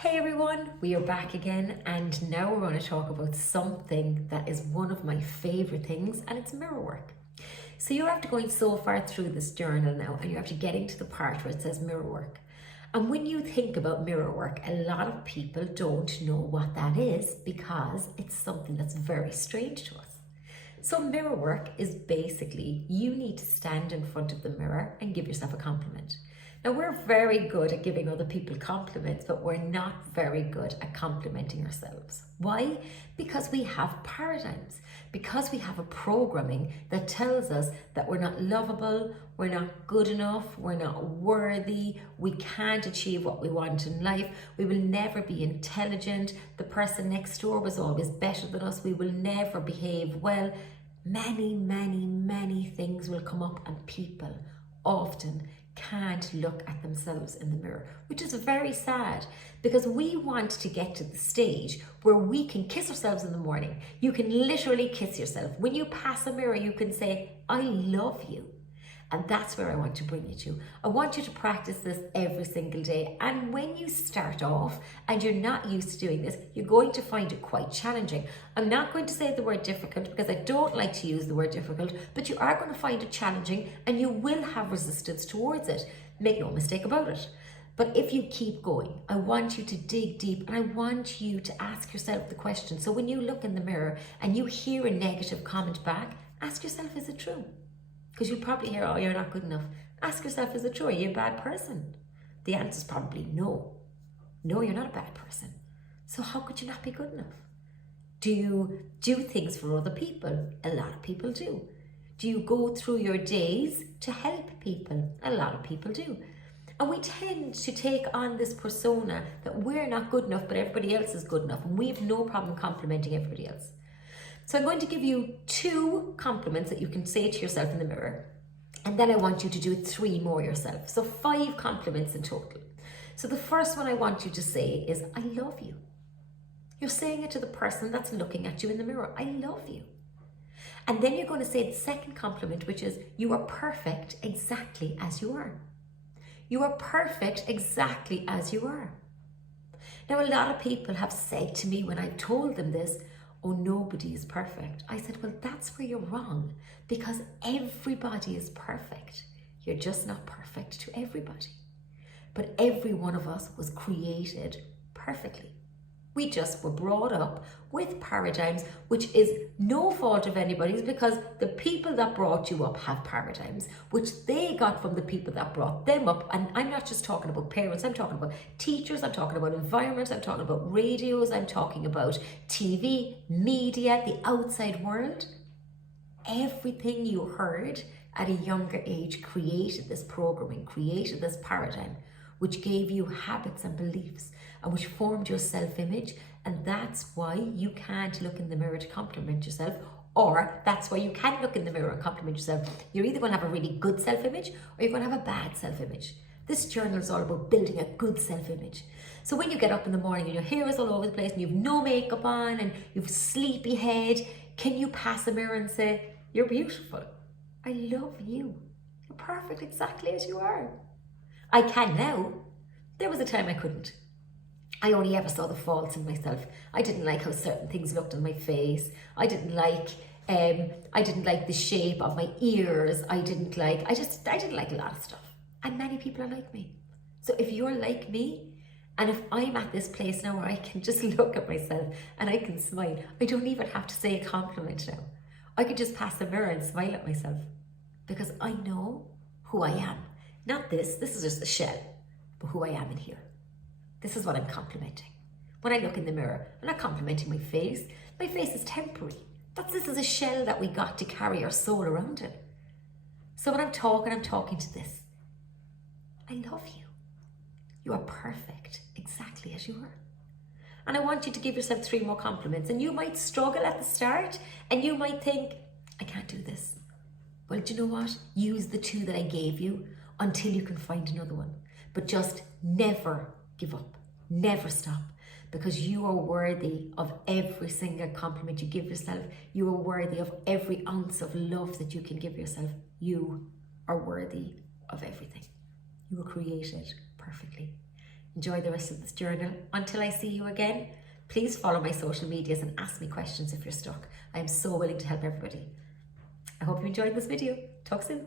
Hey everyone, we are back again, and now we're going to talk about something that is one of my favorite things, and it's mirror work. So you're after going so far through this journal now, and you're after getting to the part where it says mirror work. And when you think about mirror work, a lot of people don't know what that is because it's something that's very strange to us. So mirror work is basically you need to stand in front of the mirror and give yourself a compliment. Now, we're very good at giving other people compliments, but we're not very good at complimenting ourselves. Why? Because we have paradigms, because we have a programming that tells us that we're not lovable, we're not good enough, we're not worthy, we can't achieve what we want in life, we will never be intelligent, the person next door was always better than us, we will never behave well. Many things will come up, and people often can't look at themselves in the mirror, which is very sad because we want to get to the stage where we can kiss ourselves in the morning. You can literally kiss yourself. When you pass a mirror, you can say, I love you. And that's where I want to bring you to. I want you to practice this every single day. And when you start off and you're not used to doing this, you're going to find it quite challenging. I'm not going to say the word difficult because I don't like to use the word difficult, but you are going to find it challenging and you will have resistance towards it. Make no mistake about it. But if you keep going, I want you to dig deep and I want you to ask yourself the question. So when you look in the mirror and you hear a negative comment back, ask yourself, is it true? Because you probably hear, oh, you're not good enough. Ask yourself, is it true? Are you a bad person? The answer is probably no. No, you're not a bad person. So how could you not be good enough? Do you do things for other people? A lot of people do. Do you go through your days to help people? A lot of people do. And we tend to take on this persona that we're not good enough, but everybody else is good enough. And we have no problem complimenting everybody else. So I'm going to give you 2 compliments that you can say to yourself in the mirror. And then I want you to do 3 more yourself. So 5 compliments in total. So the first one I want you to say is, I love you. You're saying it to the person that's looking at you in the mirror. I love you. And then you're going to say the second compliment, which is, you are perfect exactly as you are. You are perfect exactly as you are. Now, a lot of people have said to me when I've told them this, oh, nobody is perfect. I said, well, that's where you're wrong, because everybody is perfect. You're just not perfect to everybody. But every one of us was created perfectly. We just were brought up with paradigms, which is no fault of anybody's, because the people that brought you up have paradigms, which they got from the people that brought them up. And I'm not just talking about parents, I'm talking about teachers, I'm talking about environments, I'm talking about radios, I'm talking about TV, media, the outside world. Everything you heard at a younger age created this programming, created this paradigm, which gave you habits and beliefs and which formed your self-image. And that's why you can't look in the mirror to compliment yourself, or that's why you can't look in the mirror and compliment yourself. You're either going to have a really good self-image or you're going to have a bad self-image. This journal is all about building a good self-image. So when you get up in the morning and your hair is all over the place and you've no makeup on and you've a sleepy head, can you pass a mirror and say, you're beautiful. I love you. You're perfect exactly as you are. I can now. There was a time I couldn't. I only ever saw the faults in myself. I didn't like how certain things looked on my face. I didn't like the shape of my ears. I didn't like a lot of stuff. And many people are like me. So if you're like me, and if I'm at this place now where I can just look at myself and I can smile, I don't even have to say a compliment now. I could just pass the mirror and smile at myself because I know who I am. Not this is just a shell, but who I am in here. This is what I'm complimenting. When I look in the mirror, I'm not complimenting my face. My face is temporary. This is a shell that we got to carry our soul around in. So when I'm talking to this. I love you. You are perfect exactly as you are. And I want you to give yourself 3 more compliments. And you might struggle at the start and you might think, I can't do this. Well, do you know what? Use the 2 that I gave you until you can find another one. But just never give up. Never stop. Because you are worthy of every single compliment you give yourself. You are worthy of every ounce of love that you can give yourself. You are worthy of everything. You were created perfectly. Enjoy the rest of this journal. Until I see you again, please follow my social medias and ask me questions if you're stuck. I am so willing to help everybody. I hope you enjoyed this video. Talk soon.